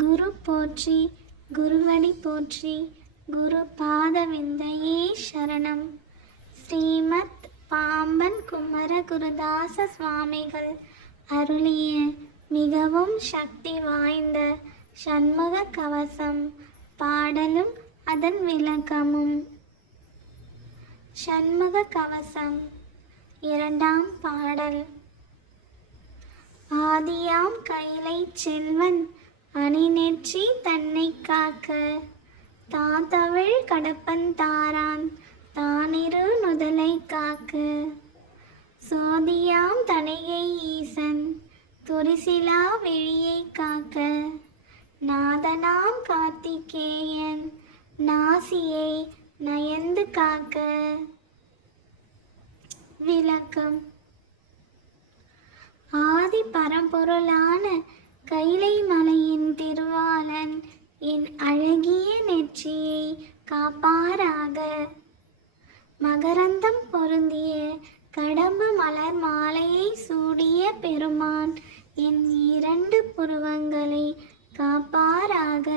குரு போற்றி, குருவடி போற்றி, குரு பாதவிந்தையே சரணம். ஸ்ரீமத் பாம்பன் குமர குருதாச சுவாமிகள் அருளிய மிகவும் சக்தி வாய்ந்த சண்முக கவசம் பாடலும் அதன் விளக்கமும். சண்முக கவசம் இரண்டாம் பாடல். ஆதியாம் கைலை செல்வன் அணிநெற்றி தன்னை காக்க, தாத்தவிழ் கடப்பன் தாரான் தானிரு நுதலை காக்க, சோதியாம் தனையை ஈசன் துரிசிலா விழியை காக்க, நாதனாம் கார்த்திகேயன் நாசியை நயந்து காக்க. விளக்கம். ஆதி பரம்பொருளான கைலை மலையின் திருவாளன் என் அழகிய நெற்றியை காப்பாராக. மகரந்தம் பொருந்திய கடம்பு மலர் மாலையை சூடிய பெருமான் என் 2 புருவங்களை காப்பாராக.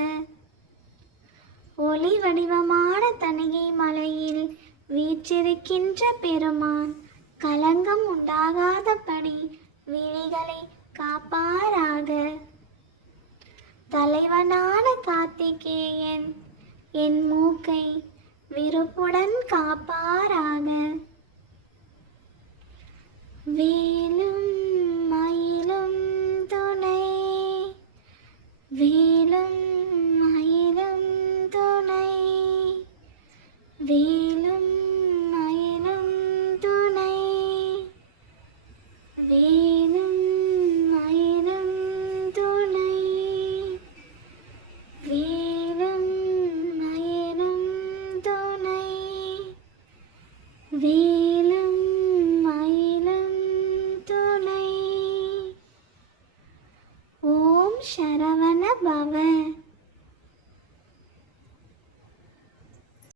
ஒளி வடிவமான தணிகை மலையில் வீற்றிருக்கின்ற பெருமான் களங்கம் உண்டாகாதபடி விழிகளை காப்பாராக. தலைவனான கார்த்திகேயன் என் மூக்கை விருப்புடன் காப்பாராக. வேலும் மயிலும் துணை, வேலும் மயிலும் துணை, வேலும் மயிலும் துணை, வேலும் மயிலும் துணை, வேலும் மயிலும் துணை, வேலும் மயிலும் துணை. ஓம் சரவண பவ.